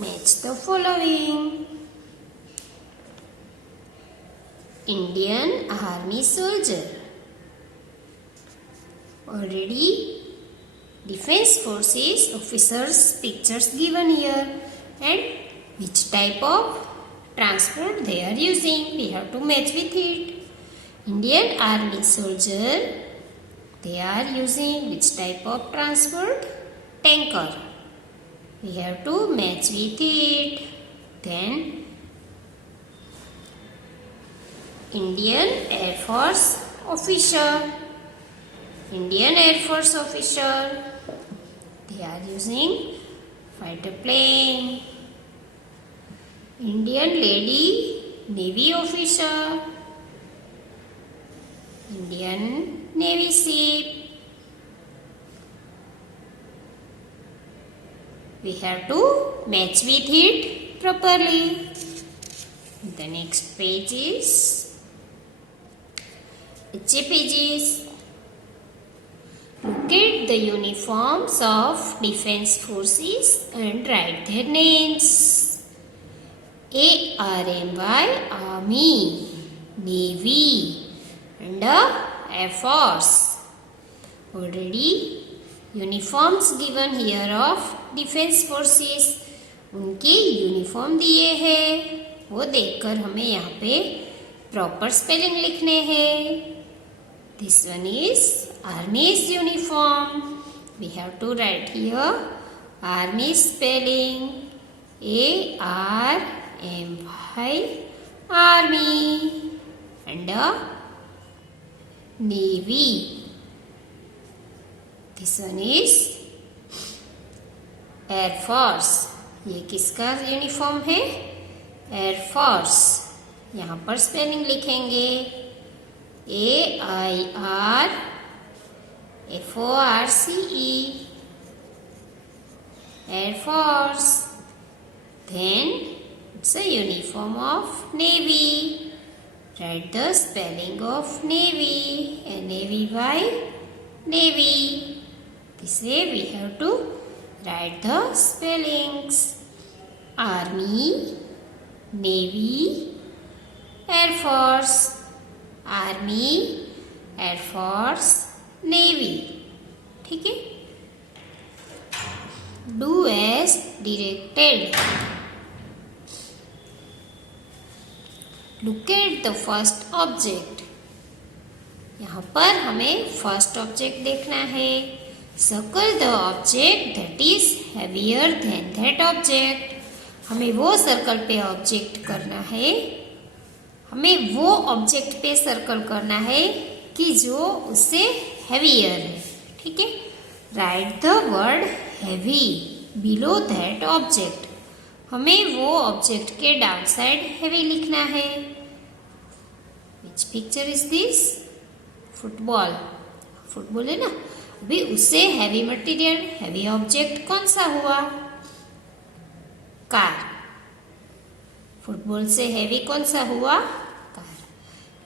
Match the following. Indian Army soldier. Already Defense Forces officers pictures given here and which type of transport they are using. We have to match with it. Indian Army soldier, they are using which type of transport? Tanker. We have to match with it. Then Indian Air Force officer. Indian Air Force officer, they are using fighter plane. Indian lady Navy officer. Indian Navy ship. We have to match with it properly. The next page is HA pages. Look at the uniforms of Defense Forces and write their names. ARMY, Army, Navy, and Air Force. Already uniforms given here of Defense Forces. उनके यूनिफॉर्म दिए हैं, वो देखकर हमें यहाँ पे proper spelling लिखने हैं. This one is Army's uniform. We have to write here Army spelling ARMY, Army, and Navy. This one is Air Force. ये किसका यूनिफॉर्म है? Air force. यहाँ पर स्पेलिंग लिखेंगे AIRFORCE, Air Force. Then it's a uniform of Navy. Write the spelling of Navy. NAVY, Navy. This way we have to write the spellings. Army, Navy, Air Force. Army, Air Force, Navy. ठीक है? Do as directed. Look at the first object. यहाँ पर हमें first object देखना है. Circle the object that is heavier than that object. हमें वो सर्कल पे ऑब्जेक्ट करना है. हमें वो ऑब्जेक्ट पे सर्कल करना है कि जो उससे हेवियर है. ठीक है? Right the word heavy below that object. हमें वो ऑब्जेक्ट के डाउन साइड हेवी लिखना है. विच picture is this? Football. Football है ना. अभी उससे हैवी मटेरियल, हैवी ऑब्जेक्ट कौन सा हुआ? कार. फुटबॉल से हैवी कौन सा हुआ? कार.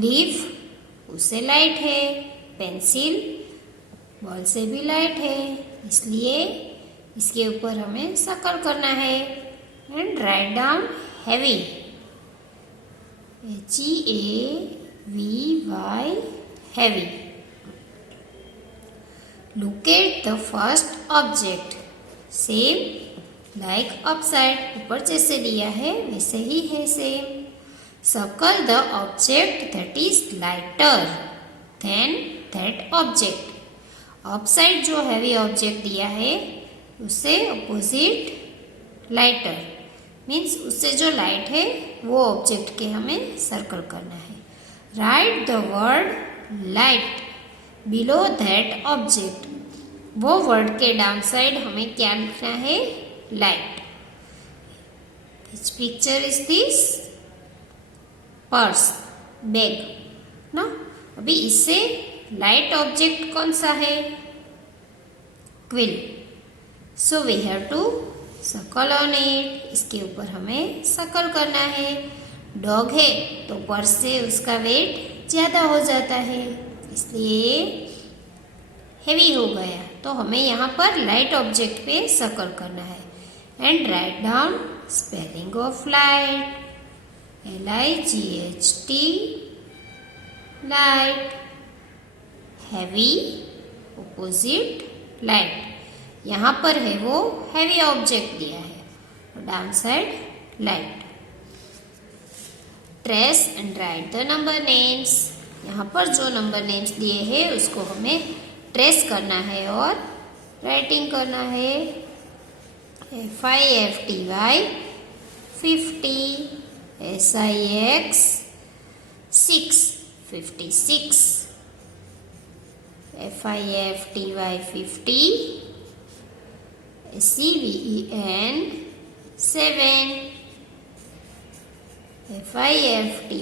लीफ उससे लाइट है. पेंसिल बॉल से भी लाइट है, इसलिए इसके ऊपर हमें सर्कल करना है. And write down heavy. HEAVY, heavy. Look at the first object. Same like upside. ऊपर जैसे दिया है वैसे ही है same. Circle the object that is lighter than that object. Upside जो heavy object दिया है उससे opposite lighter means उससे जो light है वो object के हमें circle करना है. Write the word light below that object. वो वर्ड के डाउन साइड हमें क्या लिखना है? Light. Which picture is this? Purse, bag ना. अभी इससे लाइट ऑब्जेक्ट कौन सा है? Quill. So we have to circle on it. इसके ऊपर हमें सर्कल करना है. डॉग है तो पर्स से उसका वेट ज़्यादा हो जाता है, इसलिए हेवी हो गया. तो हमें यहाँ पर लाइट ऑब्जेक्ट पे सर्कल करना है. and write down spelling of light. Light, light. Heavy, opposite light. यहाँ पर है वो heavy object दिया है और down side light. Trace and write the number names. यहाँ पर जो नंबर नेम्स दिए हैं उसको हमें ट्रेस करना है और राइटिंग करना है. FIFTY 50, SIX 6 56, FIFTY 50, CVEN 7, FIFTY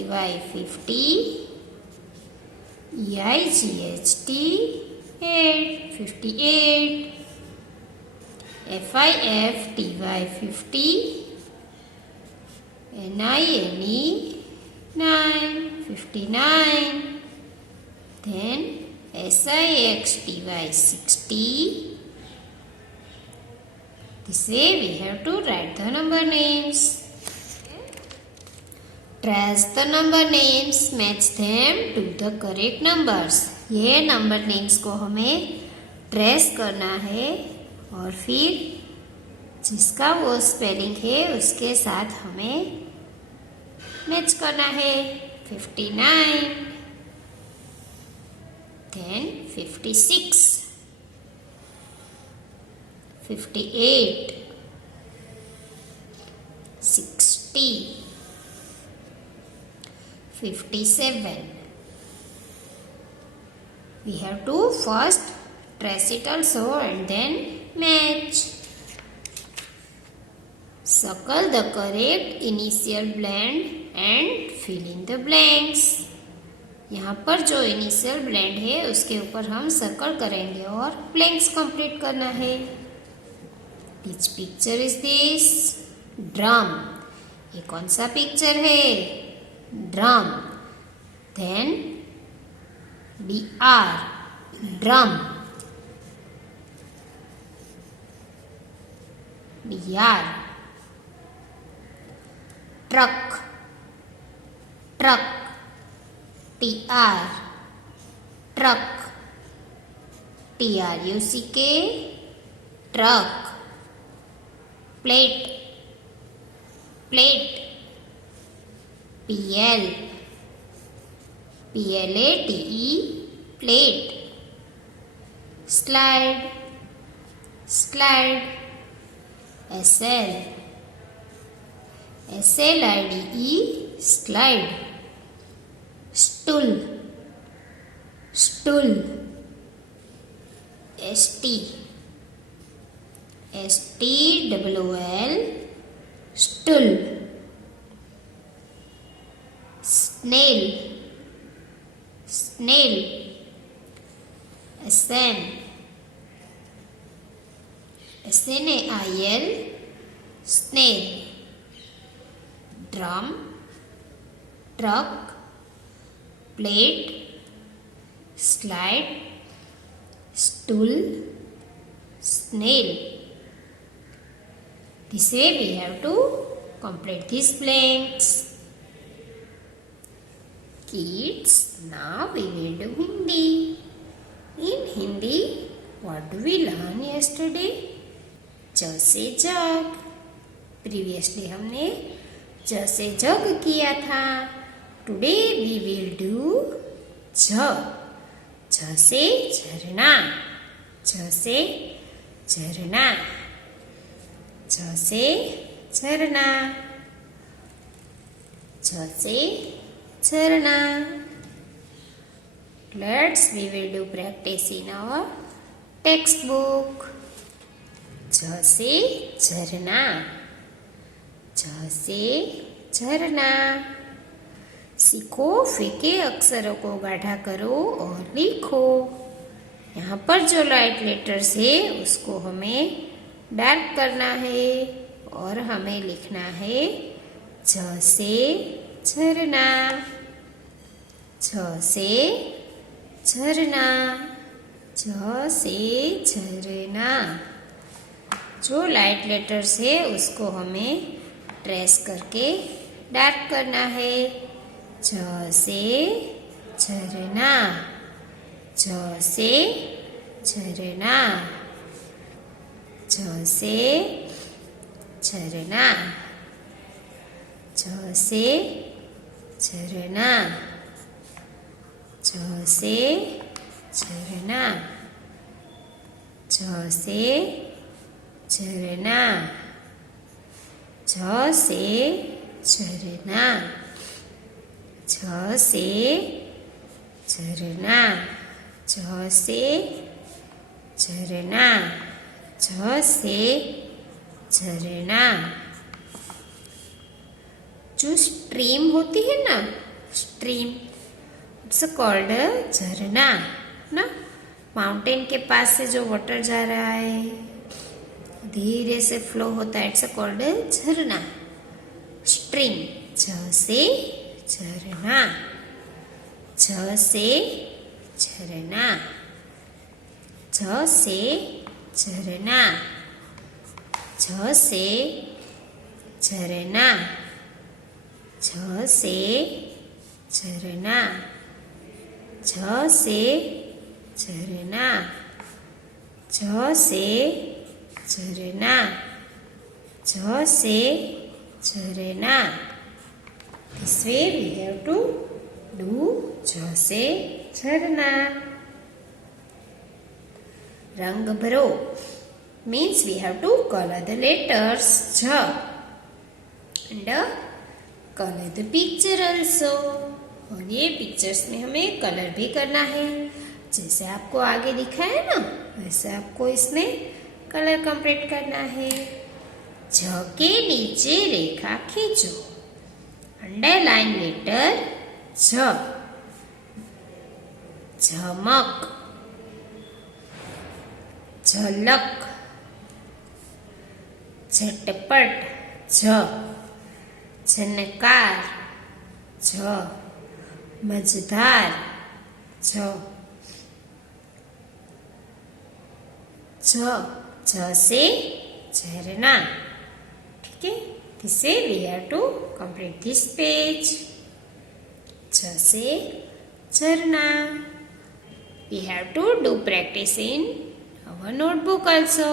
50, EIGHT 8 58, FIFTY 50, NINE 9 59, then SIXTY 60. This way we have to write the number names. Trace the number names, match them to the correct numbers. ये नंबर नेम्स को हमें ट्रेस करना है और फिर जिसका वो स्पेलिंग है उसके साथ हमें मैच करना है. 59, then 56, 58, 60, 57. We have to first trace it also and then match. Circle the correct initial blend and fill in the blanks. यहाँ पर जो इनिशियल ब्लेंड है उसके ऊपर हम सर्कल करेंगे और ब्लैंक्स कंप्लीट करना है. Which picture is this? Drum. ये कौन सा पिक्चर है? Drum. Then DR, drum. DR. Truck, truck. TR, truck. TRUCK, truck. Plate, plate. PL, PLATE, plate. Slide, slide. SL, SLIDE, slide. Stool, stool. ST, STOOL, stool. Snail, snail. SN, SNAIL, snail. Drum, truck, plate, slide, stool, snail. This way we have to complete these blanks. Kids, now we will do Hindi. In Hindi, what do we learn yesterday? ज से जग. Previously हमने ज से जग किया था. Today we will do झ. झ से झरना. झ से झरना. झ से झरना. झ से झरना. Let's we will do practice in our textbook. झ से झरना. झ से झरना. सीखो, फीके अक्षरों को गाढ़ा करो और लिखो. यहाँ पर जो लाइट लेटर्स है उसको हमें डार्क करना है और हमें लिखना है झ से झरना. झ से झरना. झ से झरना. जो लाइट लेटर्स है उसको हमें ट्रेस करके डार्क करना है। झ से झरना, झ से झरना, झ से झरना, झ से झरना, झ से झरना, झ से झरना, झ से झरना, झ से झरना, झ से झरना, झ से झरना। जो स्ट्रीम होती है ना, स्ट्रीम, इट्स कॉल्ड झरना ना। माउंटेन के पास से जो वाटर जा रहा है, धीरे से फ्लो होता है, इट्स कॉल्ड झरना, स्ट्रीम। झ से झरना, झ से झरना, झ से झरना, झ से झरना, झ से झरना, झ से झरना, झ से झरना, झ से झरना। This way we have to do झ से झरना। रंग भरो means we have to color the letters झ and color the picture also। और ये पिक्चर्स में हमें कलर भी करना है, जैसे आपको आगे दिखा है ना, वैसे आपको इसमें कलर कंप्लीट करना है। झ के नीचे रेखा खींचो, अंडरलाइन लेटर झ। झमक, झलक, झटपट झ, झनकार झ, मझधार झ, झ से झरना। ठीक है, this way we have to complete this page. झ से झरना। We have to do practice in our notebook also.